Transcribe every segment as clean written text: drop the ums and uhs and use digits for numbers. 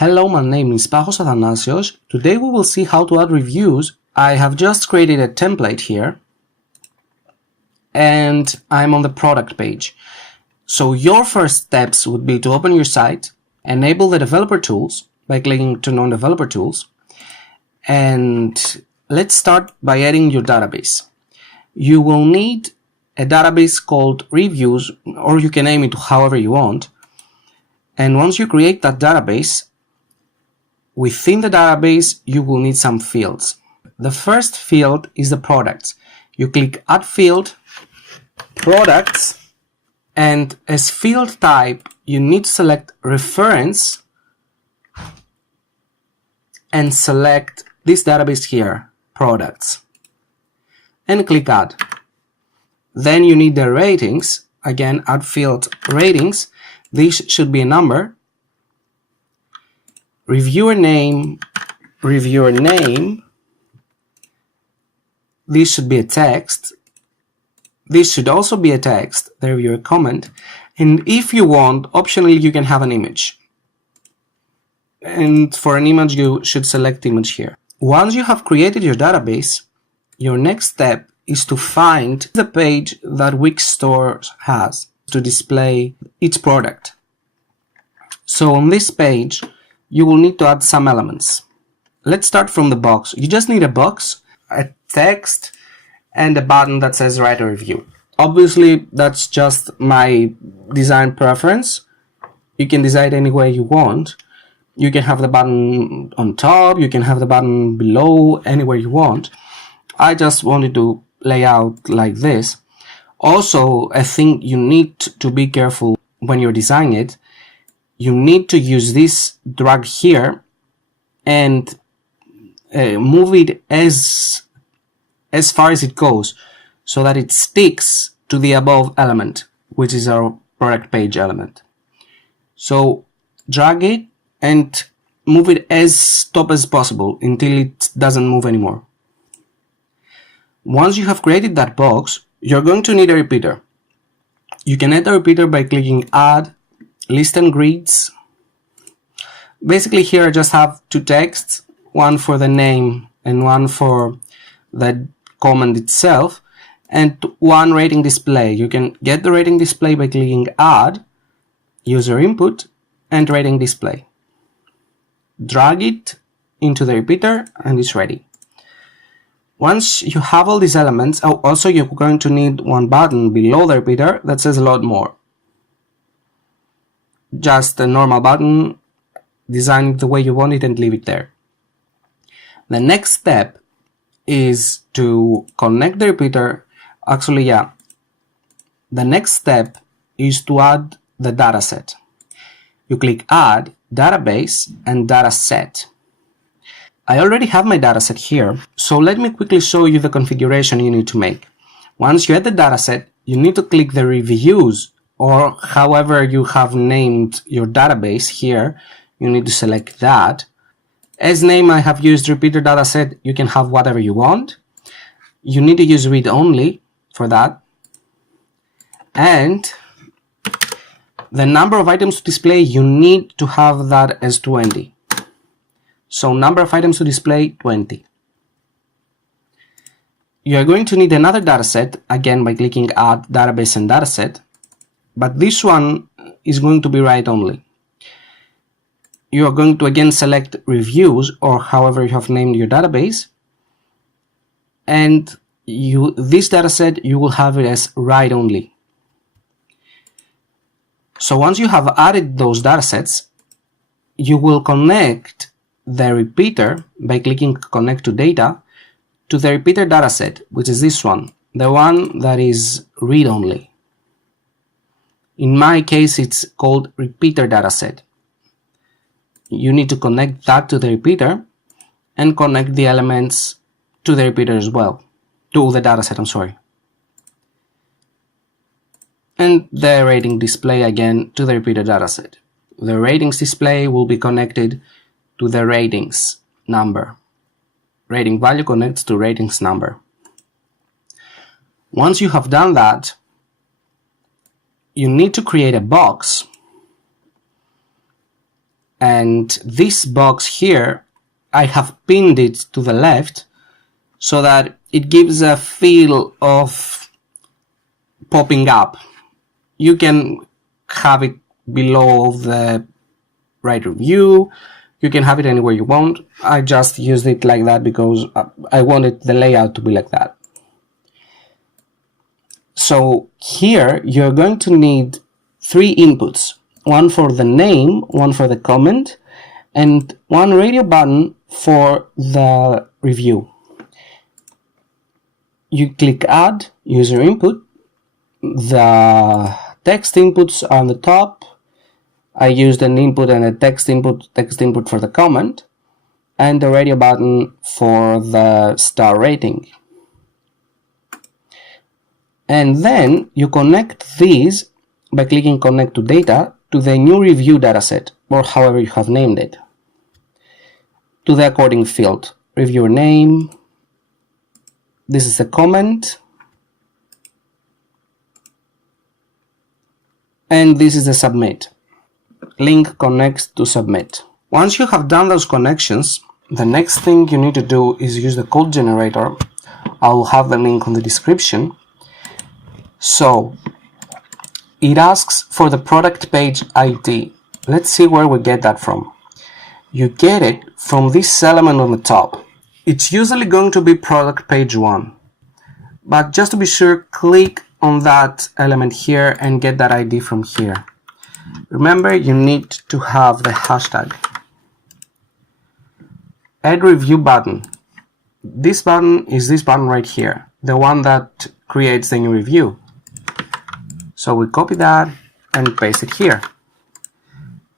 Hello, my name is Pajos Athanasios. Today we will see how to add reviews. I have just created a template here and I'm on the product page. So your first steps would be to open your site, enable the developer tools by clicking Turn on Developer Tools, and let's start by adding your database. You will need a database called reviews, or you can name it however you want. And once you create that database, within the database, you will need some fields. The first field is the products. You click Add Field, Products, and as field type, you need to select Reference and select this database here, Products, and click Add. Then you need the ratings. Again, Add Field Ratings. This should be a number. Reviewer name. This should be a text. This should also be a text, the reviewer comment. And if you want, optionally you can have an image. And for an image, you should select image here. Once you have created your database, your next step is to find the page that Wix Stores has to display each product. So on this page, you will need to add some elements. Let's start from the box. You just need a box, a text, and a button that says write a review. Obviously, that's just my design preference. You can design any way you want. You can have the button on top, you can have the button below, anywhere you want. I just wanted to lay out like this. Also, I think you need to be careful when you're designing it. You need to use this drag here and move it as far as it goes so that it sticks to the above element, which is our product page element. So drag it and move it as top as possible until it doesn't move anymore. Once you have created that box, you're going to need a repeater. You can add a repeater by clicking Add, List and Grids. Basically here I just have two texts, one for the name and one for the comment itself, and one rating display. You can get the rating display by clicking Add, User Input, and Rating Display. Drag it into the repeater and it's ready. Once you have all these elements, also you're going to need one button below the repeater that says a lot more. Just a normal button, design it the way you want it and leave it there. The next step is to connect the repeater. The next step is to add the dataset. You click Add, Database, and Dataset. I already have my dataset here, so let me quickly show you the configuration you need to make. Once you add the dataset, you need to click the Reviews, or however you have named your database here, you need to select that. As name, I have used repeater dataset. You can have whatever you want. You need to use read only for that. And the number of items to display, you need to have that as 20. So number of items to display, 20. You are going to need another dataset, again by clicking Add, Database and Dataset, but this one is going to be write only. You are going to again select Reviews, or however you have named your database, and this dataset you will have it as write only. So once you have added those datasets, you will connect the repeater by clicking Connect to Data to the repeater dataset, which is this one, the one that is read only. In my case, it's called repeater dataset. You need to connect that to the repeater and connect the elements to the repeater as well, to the dataset, I'm sorry. And the rating display again to the repeater dataset. The ratings display will be connected to the ratings number. Rating value connects to ratings number. Once you have done that, you need to create a box and this box here, I have pinned it to the left so that it gives a feel of popping up. You can have it below the write review, you can have it anywhere you want. I just used it like that because I wanted the layout to be like that. So here you're going to need 3 inputs, one for the name, one for the comment, and one radio button for the review. You click add user input, the text inputs are on the top. I used an input and a text input for the comment, and the radio button for the star rating. And then you connect these by clicking connect to data to the new review dataset, or however you have named it, to the according field. Reviewer name, this is the comment, and this is the submit. Link connects to submit. Once you have done those connections, the next thing you need to do is use the code generator. I'll have the link on the description. So it asks for the product page ID. Let's see where we get that from. You get it from this element on the top. It's usually going to be product page 1, but just to be sure, click on that element here and get that ID from here. Remember, you need to have the hashtag. Add review button. This button is this button right here, the one that creates the new review. So we copy that and paste it here.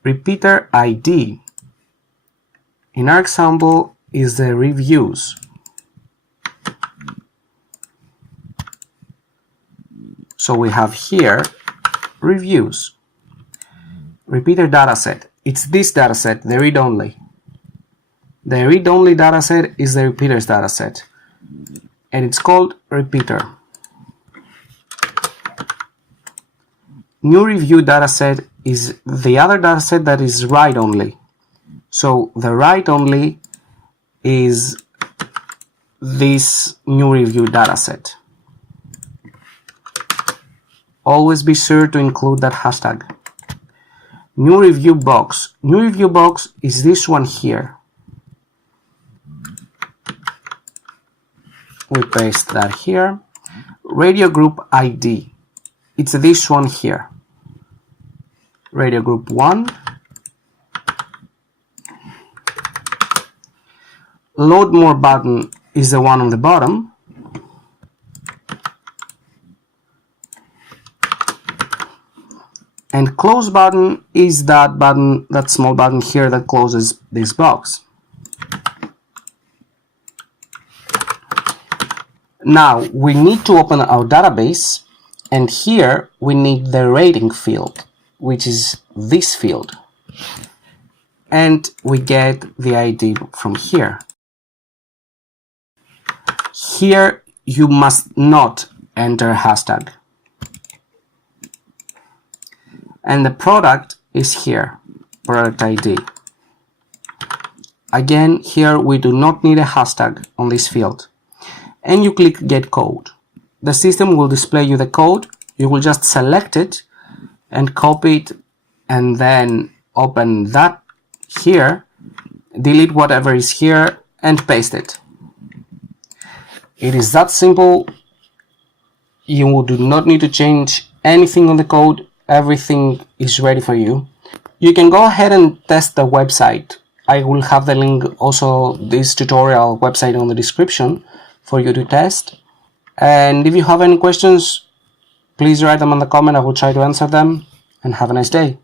Repeater ID. In our example is the reviews. So we have here reviews. Repeater dataset. It's this dataset, the read-only. The read-only dataset is the repeaters dataset, and it's called repeater. New review dataset is the other dataset that is write-only. So the write-only is this new review dataset. Always be sure to include that hashtag. New review box. New review box is this one here. We paste that here. Radio group ID. It's this one here. Radio group 1. Load more button is the one on the bottom. And close button is that button, that small button here that closes this box. Now we need to open our database, and here we need the rating field, which is this field. And we get the ID from here. Here you must not enter hashtag. And the product is here, product ID. Again, here we do not need a hashtag on this field. And you click get code. The system will display you the code. You will just select it and copy it, and then open that here, delete whatever is here, and paste it. It is that simple. You do not need to change anything on the code. Everything is ready for you. You can go ahead and test the website. I will have the link, also this tutorial website, on the description for you to test. And if you have any questions, please write them on the comment. I will try to answer them, and have a nice day.